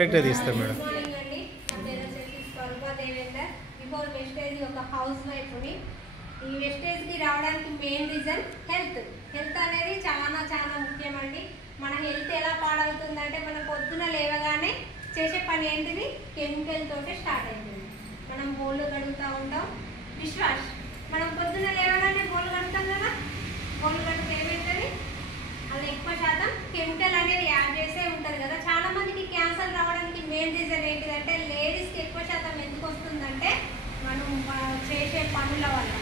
పర్ఫెక్ట్గా తీస్తాం madam. Good morning అండి. నా పేరు వచ్చేసి స్వరూప దేవేందర్. బిఫోర్ వెస్టేజ్ ఒక హౌస్ వైఫ్ని. ఈ వెస్టేజ్కి రావడానికి మెయిన్ రీజన్ హెల్త్. హెల్త్ అనేది చాలా చాలా ముఖ్యమండి. మన హెల్త్ ఎలా పాడవుతుందంటే మనం పొద్దున లేవగానే చేసే పని ఏంటిది, కెమికల్ తోటి స్టార్ట్ అవుతుంది. మనం బోళ్ళు కడుగుతూ ఉంటాం, డిష్ వాష్. మనం పొద్దున లేవగానే బోళ్ళు కడుగుతాం కదా, బోళ్ళు కడిగితే ఏమవుతుంది, అలా ఎక్కువ శాతం కెమికల్ అనేది యాడ్ చేసే ఉంటుంది కదా. చాలా మందికి క్యాన్సర్ రావడానికి మెయిన్ రీజన్ ఏంటిదంటే, లేడీస్కి ఎక్కువ శాతం ఎందుకు వస్తుందంటే మనం చేసే పనుల వల్ల.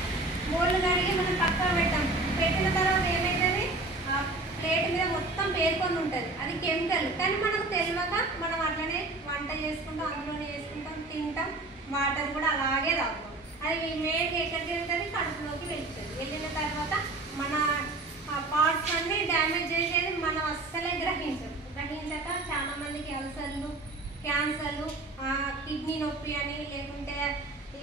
బోళ్ళు కడిగి మనం పక్కన పెడతాం, పెట్టిన తర్వాత ఏమవుతుంది, ఆ ప్లేట్ మీద మొత్తం పేర్కొని ఉంటుంది, అది కెమికల్. కానీ మనకు తెలియక మనం అట్లనే వంట చేసుకుంటాం, అందులోనే చేసుకుంటాం, తింటాం, వాటర్ కూడా అలాగే తాగుతాం. అది మెయిన్ ఎక్కడికి వెళ్తుంది, కడుపులోకి వెళ్తుంది. వెళ్ళిన తర్వాత మన పార్ట్స్ అన్నీ డ్యామేజ్ చేసేది మనం అస్సలే గ్రహించక చాలా మందికి అల్సర్లు, క్యాన్సర్లు, కిడ్నీ నొప్పి అని, లేకుంటే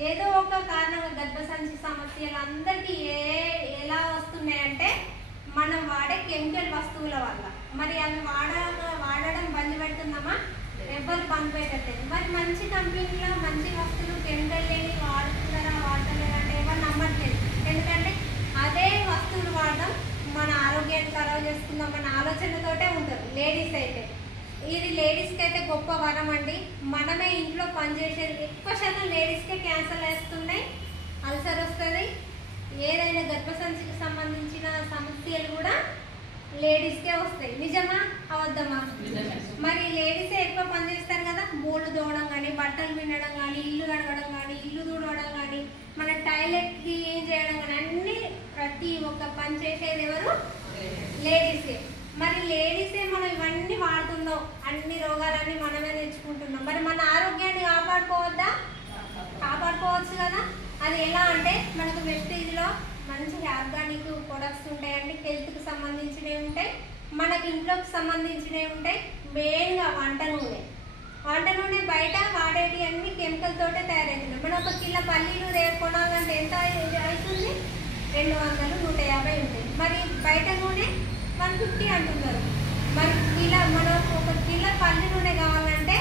ఏదో ఒక కారణంగా గర్భసంచి సమస్యలు అందరికీ ఎలా వస్తున్నాయంటే మనం వాడే కెమికల్ వస్తువుల వల్ల. మరి అవి వాడడం బంద్ పెడుతున్నామా? ఎవరు బంద్ పెట్టట్లేదు. మరి మంచి కంపెనీలో మంచి వస్తువులు కెమికల్ లేని వాడుతున్నారా వాడతలేరా అంటే ఎవరు నమ్మట్లేదు. ఎందుకంటే అదే వస్తువులు వాడడం మన ఆరోగ్యాన్ని ఖరాబ్ చేసుకుందాం మన ఆలోచనతోటే ఉంటారు లేడీస్ అయితే. ఇది లేడీస్కి అయితే గొప్ప వరం అండి. మనమే ఇంట్లో పనిచేసేది ఎక్కువ శాతం లేడీస్కే క్యాన్సర్ వేస్తున్నాయి, అల్సర్ వస్తుంది, ఏదైనా గర్భసంచికి సంబంధించిన సమస్యలు కూడా లేడీస్కే వస్తాయి. నిజమా అబద్ధమా? మరి లేడీసే ఎక్కువ పనిచేస్తారు కదా. బోళ్ళు తోవడం కానీ, బట్టలు వినడం కానీ, ఇల్లు కడగడం కానీ, ఇల్లు తుడవడం కానీ, మన టాయిలెట్కి ఏం చేయడం కానీ, అన్నీ ప్రతి ఒక్క పని చేసేది ఎవరు? లేడీసే. మరి లేడీసే మనం ఇవన్నీ వాడుతున్నాం, అన్ని రోగాలన్నీ మనమే తెచ్చుకుంటున్నాం. మరి మన ఆరోగ్యాన్ని కాపాడుకోవద్దా? కాపాడుకోవచ్చు కదా. అది ఎలా అంటే మనకు వెస్టేజ్లో మంచి ఆర్గానిక్ ప్రొడక్ట్స్ ఉంటాయండి. హెల్త్కి సంబంధించినవి ఉంటాయి, మనకి ఇంట్లోకి సంబంధించినవి ఉంటాయి. మెయిన్గా వంట నూనె బయట వాడేటి అన్ని కెమికల్ తోటే తయారవుతున్నాయి. మనం ఒక కిలో పల్లీలు కొనాలంటే ఎంత అవుతుంది? 200, 150 ఉంటాయి. మరి బయట నూనె 150 అంటున్నారు. మరి మనం ఒక కిలో పల్లి నూనె కావాలంటే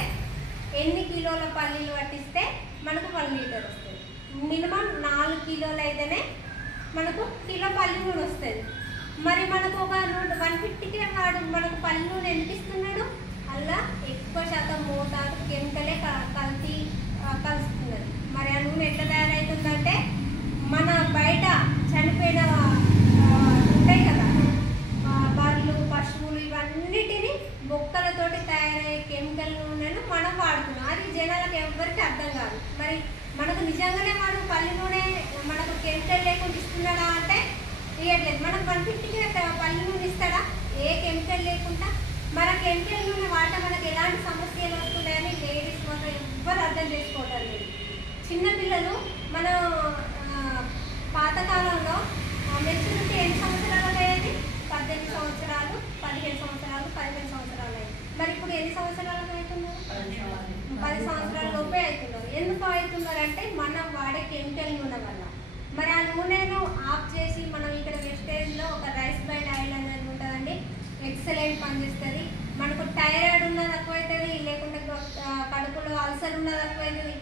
ఎన్ని కిలోల పల్లీలు పట్టిస్తే మనకు 1 లీటర్ వస్తుంది? మినిమం 4 కిలోలు అయితేనే మనకు కిలో పల్లి నూనె వస్తుంది. మరి మనకు ఒక 150కి వాడు మనకు పల్లి నూనె ఎంత ఇస్తున్నాడు? అలా ఎక్కువ శాతం మోటారు కెమికలే కలుస్తున్నది. మరి ఆ నూనె ఎట్లా తయారవుతుందంటే మన బయట చనిపోయిన ఉంటాయి కదా బర్రెలు, పశువులు, ఇవన్నిటిని బొక్కలతోటి తయారయ్యే కెమికల్ నూనెను మనం వాడుతున్నాం. అది జనాలకు ఎవరికి అర్థం కాదు. మరి మనకు నిజంగానే వాడు పల్లి నూనె మనకు కెమికల్ లేకుండా ఇస్తున్నాడా అంటే ఇవ్వట్లేదు. మనం 150కి పల్లి నూనె ఇస్తాడా ఏ కెమికల్ లేకుండా? మన కెమికల్ నూనె వాడటం మనకు ఎలాంటి సమస్యలు వస్తున్నాయని లేడీస్ మాత్రం ఎవ్వరు అర్థం చేసుకోవటం లేదు. చిన్నపిల్లలు మన పాతకాలంలో మెచ్యూరిటీ ఎన్ని సంవత్సరాలు అయ్యేది? 18 సంవత్సరాలు, 15 సంవత్సరాలు, 15 సంవత్సరాలు అయ్యింది. మరి ఇప్పుడు ఎన్ని సంవత్సరాలకు అవుతున్నారు? 10 సంవత్సరాల లోపే అవుతున్నారు. ఎందుకు అవుతున్నారు అంటే మనం వాడే కెమికల్ నూనె వల్ల. మరి ఆ నూనెను ఆఫ్ చేసి మనం ఇక్కడ వెస్టేజ్లో ఒక రైస్ బ్రాన్ ఆయిల్ అనేది ఉంటుందండి, ఎక్సలెంట్ పనిచేస్తుంది. మనకు థైరాయిడ్ ఉన్నది తక్కువవుతుంది, లేకుంటే కడుపులో అల్సర్ ఉన్నది తక్కువవుతుంది.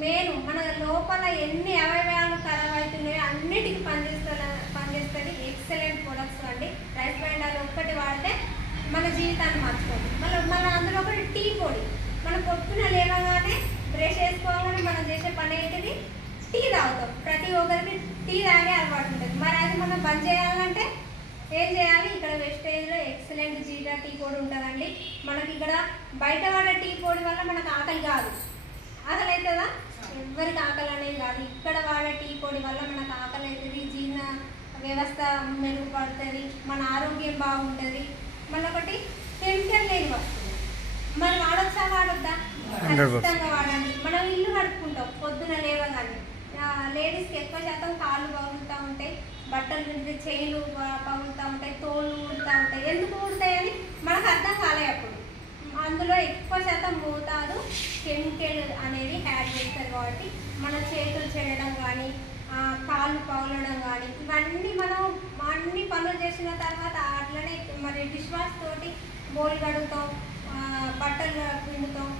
మెయిన్ మన లోపల ఎన్ని అవయవాలు ఖరాబ్ అవుతున్నాయో అన్నిటికీ పనిచేస్తుంది. ఎక్సలెంట్ ప్రొడక్ట్స్ అండి. రైస్ బ్రాన్ ఆయిల్ ఒక్కటి వాడితే మన జీవితాన్ని మార్చుకోండి. మళ్ళీ అందులో ఒకటి టీ పొడి. మనం పొద్దున లేవగానే బ్రష్ వేసుకోవాలని మనం చేసే పని ఏంటిది? టీ తాగుతాం. ప్రతి ఒక్కరికి టీ తాగే అలవాటు ఉంటుంది. మరి అది మనం బంద్ చేయాలంటే ఏం చేయాలి? ఇక్కడ వెస్టేజ్లో ఎక్సలెంట్ జీరా టీ పొడి ఉంటుందండి. మనకి ఇక్కడ బయట వాడే టీ పొడి వల్ల మనకు ఆకలి కాదు. ఆకలి అవుతుందా? ఎవరికి ఆకలి అనేది కాదు. ఇక్కడ వాడే టీ పొడి వల్ల మనకు ఆకలి అవుతుంది, జీర్ణ వ్యవస్థ మెరుగుపడుతుంది, మన ఆరోగ్యం బాగుంటుంది. మళ్ళీ ఒకటి కెమికల్ లేని వస్తుంది. మరి వాడొచ్చా వాడొద్దా? ఖచ్చితంగా వాడండి. మనం ఇల్లు కడుక్కుంటాం పొద్దున లేవగానే. లేడీస్కి ఎక్కువ శాతం కాళ్ళు పగులుతూ ఉంటాయి, బట్టలు వింటే చేయిలు పగులుతూ ఉంటాయి, తోళ్ళు ఊడుతూ ఉంటాయి. ఎందుకు ఊడుతాయని మనకు అర్థం కాలే. అప్పుడు అందులో ఎక్కువ శాతం మోతాదు కెమికల్ అనేది యాడ్ చేస్తారు కాబట్టి మన చేతులు చేయడం కానీ, కాళ్ళు పగులడం కానీ, ఇవన్నీ మనం అన్ని పనులు చేసిన తర్వాత అట్లనే మరి డిష్ వాష్ తోటి బోల్ కడుగుతాం, బట్టలు పిండుతాం,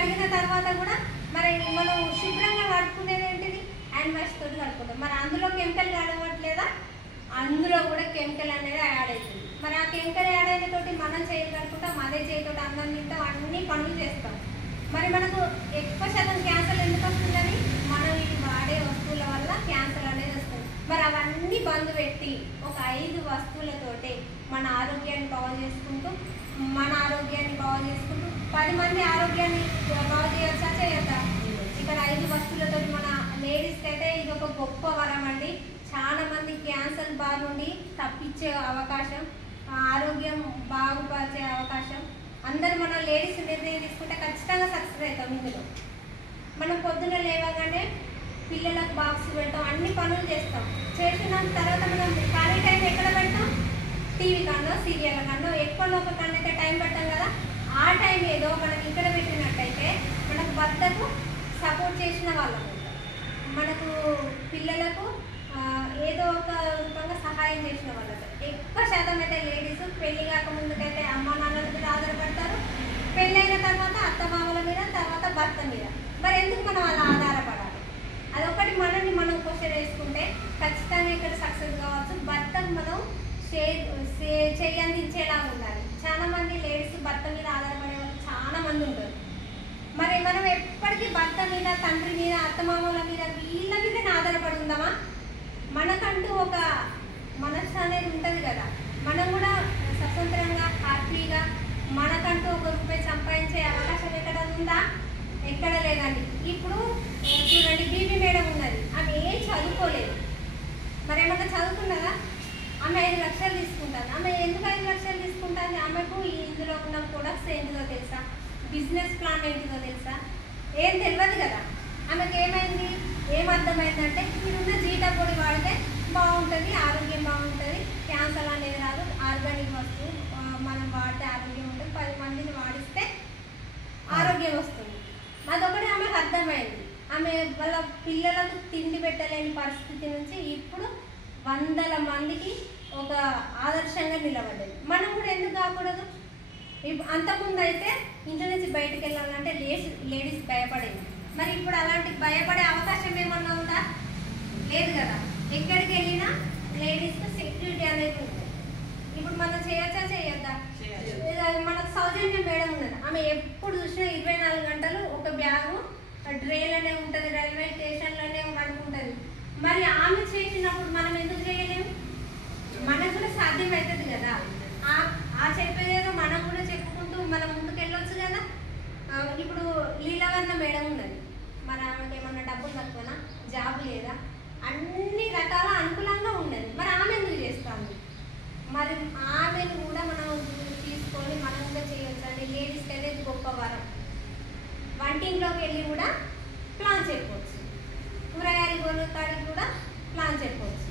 కడిగిన తర్వాత కూడా మరి మనం శుభ్రంగా కడుక్కునేది ఏంటిది హ్యాండ్ వాష్ తోటి కడుక్కుంటాం. మరి అందులో కెమికల్ కడగట్లేదా? అందులో కూడా కెమికల్ అనేది యాడ్ అవుతుంది. మరి ఆ కెమికల్ యాడ్ అయిన తోటి మనం చేయి కడుక్కుంటాం, అదే చేతితోటి అన్నం తింటాం, అన్ని పనులు చేస్తాం. మరి మనకు ఎక్కువ శాతం క్యాన్సర్ ఎందుకు వస్తుందని మనం ఈ వాడే వస్తువుల వల్ల క్యాన్సర్ అనేది వస్తుంది. మరి అవన్నీ బంద్ పెట్టి ఒక 5 వస్తువులతోటే మన ఆరోగ్యాన్ని బాగు చేసుకుంటూ 10 మంది ఆరోగ్యాన్ని బాగు చేయొచ్చా చేయొద్దా? ఇక్కడ 5 వస్తువులతో మన లేడీస్కి అయితే ఇది ఒక గొప్ప వరం అండి. చాలా మంది క్యాన్సర్ బారి నుండి తప్పించే అవకాశం, ఆరోగ్యం బాగుపరిచే అవకాశం అందరు మన లేడీస్ నిర్ణయం తీసుకుంటే ఖచ్చితంగా సక్సెస్ అవుతాం. ఇందులో మనం పొద్దున లేవగానే పిల్లలకు బాక్స్ పెడతాం, అన్ని పనులు చేస్తాం. చేసిన తర్వాత మనం ఖాళీ టైం ఎక్కడ పెడతాం? టీవీ కన్నా సీరియల్ కన్నా ఎక్కువ ఒక కన్నా అయితే టైం పెడతాం కదా. ఆ టైం ఏదో మనం ఇక్కడ పెట్టినట్టయితే మనకు భర్తకు సపోర్ట్ చేసిన వాళ్ళం ఉంటాం, మనకు పిల్లలకు ఏదో ఒక రూపంగా సహాయం చేసిన వాళ్ళు. ఎక్కువ శాతం అయితే లేడీస్ పెళ్లి కాకముందుకైతే అమ్మ నాన్నల మీద ఆధారపడతారు, పెళ్ళైన తర్వాత అత్తమామల మీద, తర్వాత భర్త మీద. మరి ఎందుకు మనం అలా ఆధారపడాలి? అదొకటి మనల్ని మనం క్వశ్చన్ వేసుకుంటే ఖచ్చితంగా ఇక్కడ సక్సెస్ కావచ్చు. భర్తకు మనం చేయందించేలా ఉండాలి. చాలా మంది లేడీస్ భర్త మీద ఆధారపడే వాళ్ళు చాలా మంది ఉంటారు. మరి మనం ఎప్పటికీ భర్త మీద, తండ్రి మీద, అత్తమామల మీద, వీళ్ళ మీదనే ఆధారపడి ఉందామా? మనకంటూ ఒక మనస్సు అనేది ఉంటుంది కదా. మనం కూడా స్వతంత్రంగా హ్యాపీగా మనకంటూ ఒక రూపాయి సంపాదించే అవకాశం ఎక్కడ ఉందా? ఎక్కడ లేదండి. ఇప్పుడు చూడండి, బీబీ మేడం ఉన్నది, ఆమె ఏం చదువుకోలేదు. మరి ఏమన్నా చదువుకున్నదా? ఆమె 5 లక్షలు తీసుకుంటాను. ఆమె ఎందుకు 5 లక్షలు తీసుకుంటుంది? ఆమెకు ఇందులో ఉన్న ప్రొడక్ట్స్ ఏంటిదో తెలుసా? బిజినెస్ ప్లాన్ ఏంటిదో తెలుసా? ఏం తెలియదు కదా. ఆమెకు ఏమైంది, ఏమర్థమైందంటే ఇప్పుడున్న జీటా పొడి వాడితే బాగుంటుంది, ఆరోగ్యం బాగుంటుంది, క్యాన్సర్ అనేది రాదు, ఆర్గానిక్ వస్తువు మనం వాడితే ఆరోగ్యం ఉంటుంది, 10 మందిని వాడిస్తే ఆరోగ్యం వస్తుంది. అదొకటి ఆమెకు అర్థమైంది. ఆమె వాళ్ళ పిల్లలకు తిండి పెట్టలేని పరిస్థితి నుంచి ఇప్పుడు 100 మందికి ఒక ఆదర్శంగా నిలబడ్డది. మనం కూడా ఎందుకు కాకూడదు? అంతకుముందు అయితే ఇంటి నుంచి బయటకు వెళ్ళాలంటే లేడీస్ భయపడేది. మరి ఇప్పుడు అలాంటి భయపడే అవకాశం ఏమన్నా ఉందా? లేదు కదా. ఎక్కడికి వెళ్ళినా లేడీస్కి సెక్యూరిటీ అనేది ఉంది. ఇప్పుడు మనం చేయొచ్చా చేయొద్దా? మనకు సౌజన్య మేడం ఉన్నది, ఆమె ఎప్పుడు చూసినా 24 గంటలు ఒక బ్యాగు ట్రైన్లోనే ఉంటుంది, రైల్వే స్టేషన్లోనే ఉంటుంది. మరి ఆమె చేసినప్పుడు మనం ఎందుకు చేయలేము? మనకు కూడా సాధ్యమవుతుంది కదా. ఆ చెప్పేదేదో మనం కూడా చెప్పుకుంటూ మనం ముందుకు వెళ్ళొచ్చు కదా. ఇప్పుడు లీలావర్ణ మేడం ఉన్నది, మరి ఆమెకి ఏమన్నా డబ్బులు తక్కువనా? జాబ్ లేదా? అన్ని రకాల అనుకూలంగా ఉన్నది. మరి ఆమె ఎందుకు చేస్తాము? మరి ఆమెను కూడా మనం తీసుకొని మనం కూడా చేయొచ్చు అండి. లేడీస్కి అయితే గొప్ప వరం. వంటింట్లోకి వెళ్ళి కూడా ప్లాన్ చెప్పుకోవచ్చు, కూరగాయలు కొనుక్కోడానికి కూడా ప్లాన్ చెప్పుకోవచ్చు.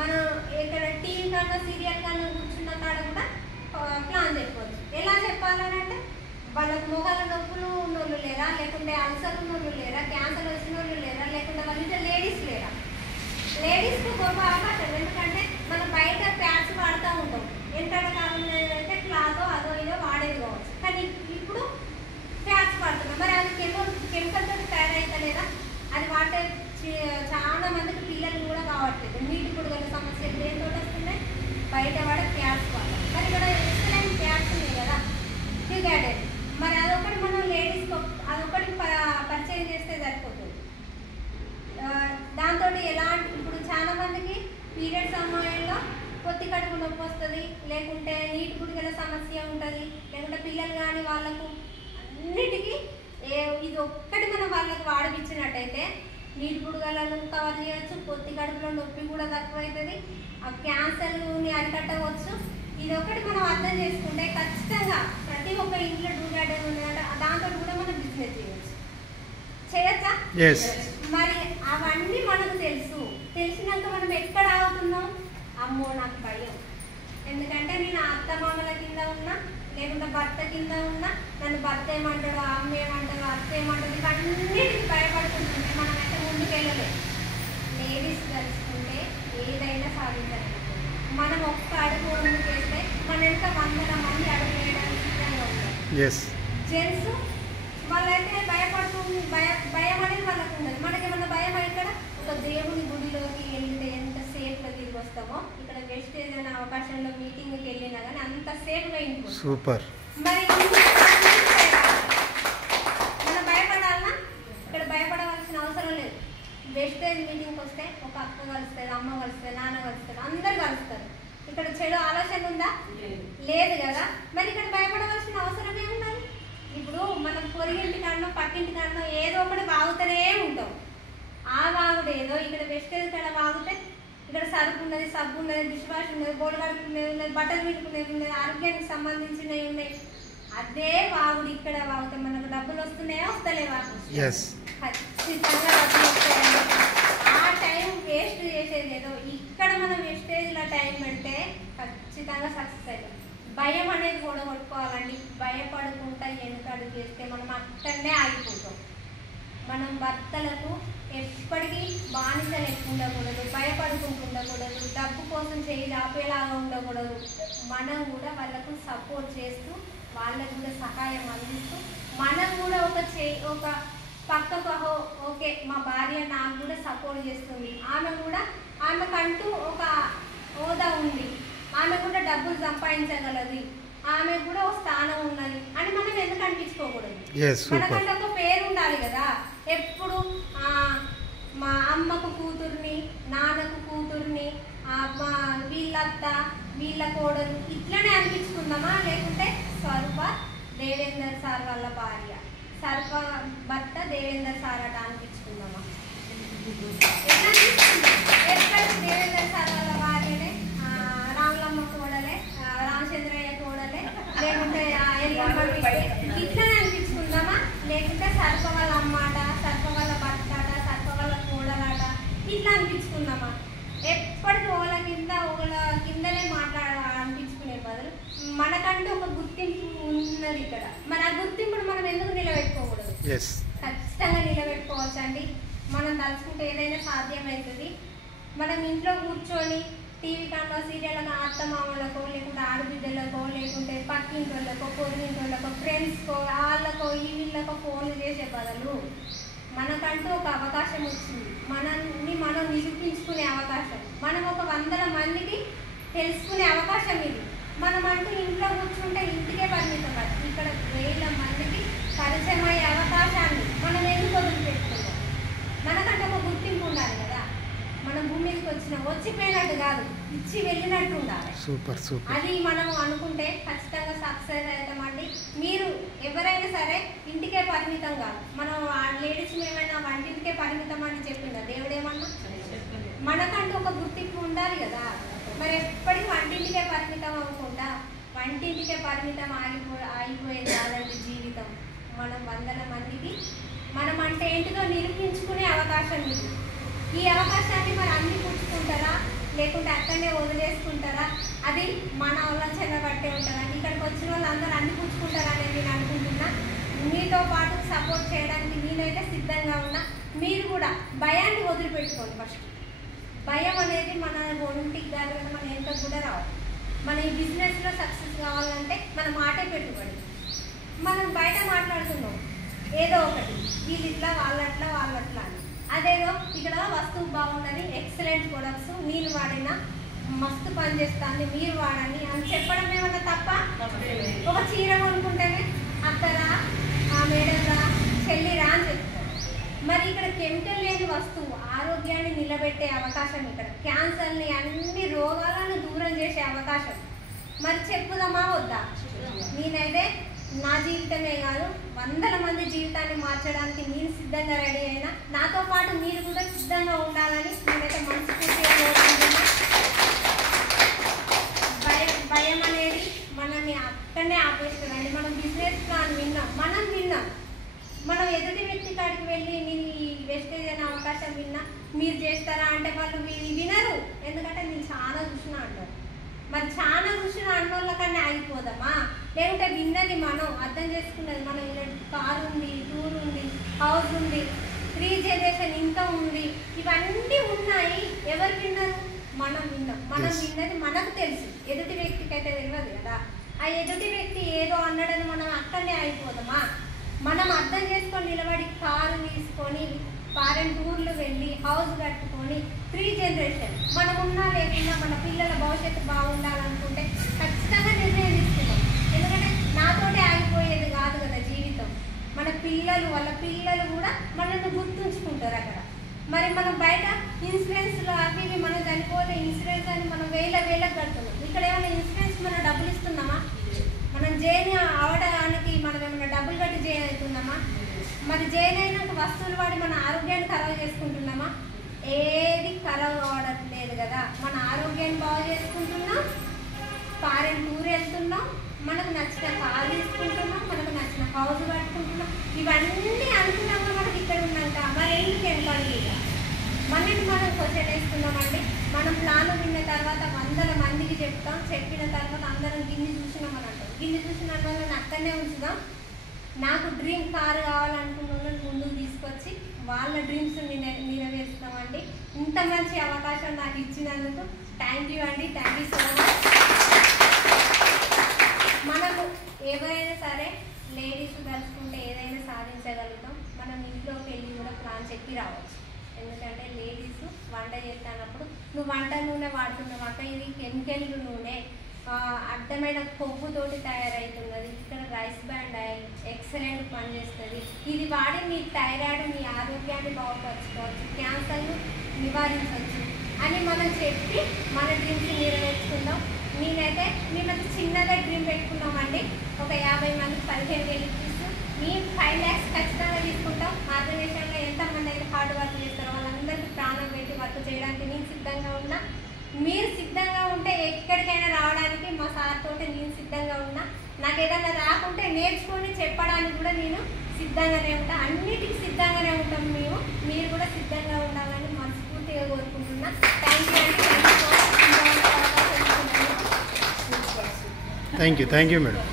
మనం ఇక్కడ టీవీ కన్నా సీరియల్ కన్నా కూర్చున్న కాడ కూడా ప్లాన్ చెప్పుకోవచ్చు. ఎలా చెప్పాలని అంటే వాళ్ళకు మొహాల నొప్పులు ఉన్నోళ్ళు లేరా, లేకుంటే అల్సర్ ఉన్నోళ్ళు లేరా, క్యాన్సర్ వచ్చిన వాళ్ళు లేరా, లేకుంటే వాళ్ళ ఇంట్లో లేడీస్ లేరా? లేడీస్కు గొప్ప అవకాశం. ఎందుకంటే మనం బయట ప్యాడ్స్ వాడుతూ ఉంటాం, ఎంతటి కాలం అయితే క్లాతో అదో ఇదో వాడేది కావచ్చు, కానీ ఇప్పుడు ప్యాడ్స్ వాడుతున్నాం. మరి అది కెమికల్తో తయారైతలేదా? అది వాడే చాలా మందికి పిల్లలు కూడా కావట్లేదు. నీటి పురుగుల సమస్యలు దేంతో వస్తున్నాయి? బయట వాడే ప్యాడ్స్ వల్ల. మరి ఇక్కడ ఎక్సలెంట్ ప్యాడ్స్ ఉన్నాయి కదా, ట్యూగాడెడ్. మరి అదొకటి మనం లేడీస్కి అదొకటి పరిచయం చేస్తే సరిపోతుంది. దాంతో ఎలాంటి ఇప్పుడు చాలా మందికి పీరియడ్ సమయంలో పొత్తి కడుపు నొప్పి వస్తుంది, లేకుంటే నీటి పురుగుల సమస్య ఉంటుంది, లేకుంటే పిల్లలు కానీ వాళ్ళకు అన్నిటికీ ఇది ఒక్కటి మనం వాళ్ళకి వాడిపించినట్టయితే నీటి పురుగులను కవర్ చేయవచ్చు, పొత్తి కడుపులో నొప్పి కూడా తక్కువవుతుంది, ఆ క్యాన్సర్ని అరికట్టవచ్చు. ఇది ఒకటి మనం అర్థం చేసుకుంటే ఖచ్చితంగా ప్రతి ఒక్క ఇంట్లో డూగార్డెన్ ఉందంటే దాంతో కూడా మనం బిజినెస్ చేయొచ్చా? మరి అవన్నీ మనకు తెలిసినాక మనం ఎక్కడ ఆగుతున్నాం? అమ్మో నాకు భయం, ఎందుకంటే నేను అత్తమామల కింద ఉన్నా, లేకుంటే భర్త కింద ఉన్నా, నన్ను భర్త ఏమంటాడు, అమ్మ ఏమంటాడు, అత్త ఏమంటాడు, ఇవన్నిటికి భయపడుతుంటే మనం అయితే ముందుకు వెళ్ళలేదు. లేడీస్ తెలుసుకుంటే ఏదైనా సాధించాలి. మనం ఒక్క అడుగు ముందుకు వేస్తే మన ఎంత 100 మంది అడుగు వేయడానికి సిద్ధంగా ఉంటారు. జెంట్స్ వాళ్ళైతే భయం అనేది వాళ్ళకు ఉండదు. మనకేమన్నా భయం ఇక్కడ ఒక దేవుని గుడిలోకి వెళ్తే ఎంత సేఫ్గా తిరిగి వస్తామో, ఇక్కడ వేస్టేజ్ అనే అవకాశంలో మీటింగ్కి వెళ్ళినా కానీ అంత సేఫ్గా ఇంటికి సూపర్. మరి మనం భయపడాలన్నా? ఇక్కడ భయపడవలసిన అవసరం లేదు. వేస్టేజ్ మీటింగ్కి వస్తే ఒక అక్క కలుస్తుంది, అమ్మ కలుస్తుంది, నాన్న కలుస్తుంది, అందరు కలుస్తారు. ఇక్కడ చెడు ఆలోచన ఉందా? లేదు కదా. మరి ఇక్కడ భయపడవలసిన అవసరం ఏముండాలి? ఇప్పుడు మనం పొరిగింటి కాడనో పక్కింటి కాడనో ఏదో ఒకటి వాగుతూనే ఉంటాం. ఆ వాగుడు ఏదో ఇక్కడ వేస్టేజ్ కాడ వాగితే ఇక్కడ సరుకు ఉన్నది, సబ్బు ఉన్నది, డిష్ వాష్ ఉన్నది, బోల్ కడుక్కునేది ఉన్నది, బట్టలు పెట్టుకునేది ఉన్నది, ఆరోగ్యానికి సంబంధించినవి ఉన్నాయి. అదే వాగుడు ఇక్కడ వాగితే మనకు డబ్బులు వస్తున్నాయా వస్తలేవా? ఖచ్చితంగా డబ్బులు వస్తాయండి. ఆ టైం వేస్ట్ చేసేది ఏదో ఇక్కడ మనం వేస్టేజ్లో టైం పెడితే ఖచ్చితంగా సక్సెస్ అవుతాం. భయం అనేది కూడా కొట్టుకోవాలండి. భయపడుకుంటా వెనుకడు చేస్తే మనం అక్కడనే ఆగిపోతాం. మనం భర్తలకు ఎప్పటికీ బానిసలు ఎక్కువ ఉండకూడదు, భయపడుకుంటూ ఉండకూడదు, డబ్బు కోసం చేయి ఆపేలాగా ఉండకూడదు. మనం కూడా వాళ్ళకు సపోర్ట్ చేస్తూ వాళ్ళకు కూడా సహాయం అందిస్తూ మనం కూడా ఒక పక్కకు ఓకే మా భార్య నాకు కూడా సపోర్ట్ చేస్తుంది, ఆమెకంటూ ఒక హోదా ఉంది, ఆమె కూడా డబ్బులు సంపాదించగలదు, ఆమె కూడా ఒక స్థానం ఉన్నది అని మనం ఎందుకు అనిపించుకోకూడదు? మనకంటే ఒక పేరు ఉండాలి కదా. ఎప్పుడు మా అమ్మకు కూతుర్ని, నాన్నకు కూతుర్ని, వీళ్ళత్త వీళ్ళ కోడలు ఇట్లనే అనిపించుకుందామా? లేకుంటే స్వరూప దేవేందర్ సార్ వాళ్ళ భార్య, స్వరూప భర్త దేవేందర్ సార్ అట అనిపించుకుందామా? ఎక్కడ దేవేందర్ సార్ వాళ్ళ భార్యనే, రాములమ్మ కోడలే, రామచంద్రయ్య కోడలే, లేకుంటే ఇట్లనే అనిపించుకుందామా? లేకుంటే సర్ప వాళ్ళ అమ్మాట, సర్ప వాళ్ళ భర్త అట, సర్ప వాళ్ళ కోడలాట ఇట్లా అనిపించుకుందామా? ఎప్పటికీ ఒకళ్ళ కిందనే అనిపించుకునే బదులు మనకంటూ ఒక గుర్తింపు ఉన్నది ఇక్కడ. మన ఆ గుర్తింపును మనం ఎందుకు నిలబెట్టుకోకూడదు? ఖచ్చితంగా నిలబెట్టుకోవచ్చు అండి. మనం తలుచుకుంటే ఏదైనా సాధ్యమవుతుంది. మనం ఇంట్లో కూర్చొని టీవీ కన్నా సీరియళ్ళకు అత్తమామలకో, లేకుంటే ఆడబిడ్డలకో, లేకుంటే పక్కింటి వాళ్ళకో, పొరుగింటి వాళ్ళకో, ఫ్రెండ్స్కో, వాళ్ళకో వీళ్ళకో ఫోన్లు చేసే బదులు మనకంటూ ఒక అవకాశం వచ్చింది. మనల్ని మనం నిరూపించుకునే అవకాశం, మనం ఒక 100 మందికి తెలుసుకునే అవకాశం ఇది. మనం అంటూ ఇంట్లో కూర్చుంటే ఇంటికే పరిమితం కాదు, ఇక్కడ 1000 మందికి పరిచయం అయ్యే అవకాశాన్ని మనం ఎందుకు వదిలిపెట్టుకుంటాం? మనకంటే ఒక గుర్తింపు ఉండాలి కదా. మనం భూమి మీదకి వచ్చిపోయినట్టు కాదు, ఇచ్చి వెళ్ళినట్టు ఉండాలి. అది మనం అనుకుంటే ఖచ్చితంగా సక్సెస్ అవుతామండి. మీరు ఎవరైనా సరే ఇంటికే పరిమితం కాదు. మనం లేడీస్ ఏమైనా వంటింటికే పరిమితం అని చెప్పిందా దేవుడు ఏమన్నా? మనకంటూ ఒక గుర్తింపు ఉండాలి కదా. మరి ఎప్పటికీ వంటింటికే పరిమితం అవ్వకుండా వంటింటికే పరిమితం ఆగిపోయేది కాదండి జీవితం. మనం 100 మందికి మనం అంటే ఏంటిదో నిరూపించుకునే అవకాశం ఇది. ఈ అవకాశాన్ని మరి అన్ని పుచ్చుకుంటారా లేకుంటే అక్కడనే వదిలేసుకుంటారా? అది మన ఆలోచన బట్టే ఉంటుందండి. ఇక్కడికి వచ్చిన వాళ్ళందరూ అన్ని పుచ్చుకుంటారని నేను అనుకుంటున్నా. మీతో పాటు సపోర్ట్ చేయడానికి నేనైతే సిద్ధంగా ఉన్నా. మీరు కూడా భయాన్ని వదిలిపెట్టుకోండి. ఫస్ట్ భయం అనేది మన ఒంటికి కాదు, మన ఎంత కూడా రావు. మన ఈ బిజినెస్లో సక్సెస్ కావాలంటే మన మాటే పెట్టుబడి. మనం బయట మాట్లాడుతున్నాం ఏదో ఒకటి, వీళ్ళు ఇట్లా వాళ్ళట్లా వాళ్ళట్లా అని. అదేదో ఇక్కడ వస్తువు బాగున్నది, ఎక్సలెంట్ ప్రొడక్ట్స్, నేను వాడినా మస్తు పని చేస్తాను మీరు వాడని అని చెప్పడం ఏమన్నా తప్ప? ఒక చీర కొనుక్కుంటేనే అక్కరా, మేడరా, చెల్లిరా అని చెప్తారు. మరి ఇక్కడ కెమికల్ లేని వస్తువు ఆరోగ్యాన్ని నిలబెట్టే అవకాశం, ఇక్కడ క్యాన్సర్ని అన్ని రోగాలను దూరం చేసే అవకాశం. మరి చెప్పుదామా వద్దా? నేనైతే నా జీవితమే కాదు 100 మంది జీవితాన్ని మార్చడానికి నేను సిద్ధంగా రెడీ అయినా. నాతో పాటు మీరు కూడా సిద్ధంగా ఉండాలని నేనైతే మనస్ఫూర్తిగా కోరుకుంటున్నా. భయం అనేది మనల్ని అక్కడనే ఆపేస్తుందండి. మనం బిజినెస్ ప్లాన్ విన్నాం, మనం ఎదుటి వ్యక్తి కాడికి వెళ్ళి నేను ఈ వేస్టేజ్ అనే అవకాశం విన్నా మీరు చేస్తారా అంటే వాళ్ళు వినరు. ఎందుకంటే నేను చాలా చూసినా అంటారు. మరి చాలా చూసిన అన్నోళ్ళకన్నా ఆగిపోదామా? లేకుంటే విన్నది మనం అర్థం చేసుకున్నది మనం, ఇలా కారు ఉంది, టూర్ ఉంది, హౌస్ ఉంది, 3 జనరేషన్ ఇంకా ఉంది, ఇవన్నీ ఉన్నాయి. ఎవరు విన్నారు? మనం విన్నాం. మనం విన్నది మనకు తెలుసు, ఎదుటి వ్యక్తికి అయితే తెలియదు కదా. ఆ ఎదుటి వ్యక్తి ఏదో అన్నాడని మనం అక్కడనే ఆగిపోదామా? మనం అర్థం చేసుకొని నిలబడి కారు తీసుకొని ఫారెన్ టూర్లు వెళ్ళి హౌస్ కట్టుకొని 3 జనరేషన్ మనం ఉన్నా లేకున్నా మన పిల్లల భవిష్యత్తు బాగుండాలనుకుంటే ఖచ్చితంగా నిర్ణయం తీసుకున్నాం. ఎందుకంటే నాతోటే ఆగిపోయేది కాదు కదా జీవితం. మన పిల్లలు వాళ్ళ పిల్లలు కూడా మనల్ని గుర్తుంచుకుంటారు అక్కడ. మరి మనం బయట ఇన్సూరెన్స్లో అవి ఇవి మనం చనిపోతే ఇన్సూరెన్స్ అని మనం వేల కడుతున్నాం. ఇక్కడ ఏమైనా ఇన్సూరెన్స్ మనం డబ్బులు ఇస్తున్నామా? మనం జైన్ అవడానికి మనం ఏమైనా డబ్బులు కట్టి జైన్ అవుతున్నామా? మరి జైన్ అయినాక వస్తువులు వాడి మన ఆరోగ్యాన్ని ఖరాబ్ చేసుకుంటున్నామా? ఏది ఖరాబ్ కావట్లేదు కదా. మన ఆరోగ్యాన్ని బాగు చేసుకుంటున్నాం, ఫారెన్ టూర్ వెళ్తున్నాం, మనకు నచ్చిన కార్ తీసుకుంటున్నాం, మనకు నచ్చిన హౌస్ కట్టుకుంటున్నాం. ఇవన్నీ అనుకున్నాక మనకి ఇక్కడ ఉన్నాక మరి ఎందుకు ఎంపండి? మనకి మనం క్వశ్చన్ వేసుకున్నామండి. మనం ప్లాన్ విన్న తర్వాత 100 మందికి చెప్తాం. చెప్పిన తర్వాత అందరం గిన్ని చూసినామని అంటాం. గిన్ని చూసిన వాళ్ళని అక్కడనే ఉంచుదాం. నాకు డ్రీమ్ కారు కావాలనుకున్న వాళ్ళని ముందుకు తీసుకొచ్చి వాళ్ళ డ్రీమ్స్ నెరవేరుస్తామండి. ఇంత మంచి అవకాశం నాకు ఇచ్చినందుకు థ్యాంక్ యూ అండి. Thank you so much. మనకు ఎవరైనా సరే లేడీస్ తలుచుకుంటే ఏదైనా సాధించగలుగుతాం. మనం ఇంట్లోకి వెళ్ళి కూడా ప్లాన్ చెప్పి రావచ్చు. ఎందుకంటే లేడీస్ వంట చేస్తున్నప్పుడు నువ్వు వంట నూనె వాడుతున్నావు అక్క, ఇది కెమికల్ నూనె, అర్థమైన కొవ్వుతోటి తయారవుతున్నది. ఇక్కడ రైస్ బ్రాండ్ ఆయిల్ ఎక్సలెంట్ పనిచేస్తుంది. ఇది వాడి మీ థైరాయిడ్ మీ ఆరోగ్యాన్ని బాగుపరచుకోవచ్చు, క్యాన్సర్ను నివారించవచ్చు అని మనం చెప్పి మన డ్రీమ్స్ నెరవేర్చుకుందాం. నేనైతే మేము చిన్నదే డ్రీమ్ పెట్టుకున్నామండి. ఒక 50 మందికి 15,000 ఇప్పిస్తూ మేము 5 lakhs ఖచ్చితంగా తీసుకుంటాం. ఆర్గనైజేషన్లో ఎంతమంది అయితే హార్డ్ వర్క్ చేస్తారో వాళ్ళందరికీ ప్రాణం పెట్టి వర్క్ చేయడానికి నేను సిద్ధంగా ఉన్నా. మీరు సిద్ధంగా ఉంటే ఎక్కడికైనా రావడానికి మా సార్ తోటి నేను సిద్ధంగా ఉన్నా. నాకు ఏదైనా రాకుంటే నేర్చుకొని చెప్పడానికి కూడా నేను సిద్ధంగానే ఉంటా. అన్నిటికీ సిద్ధంగానే ఉంటాం మేము. మీరు కూడా సిద్ధంగా ఉండాలని మనస్ఫూర్తిగా కోరుకుంటున్నా. థ్యాంక్ యూ అండి. Thank you madam.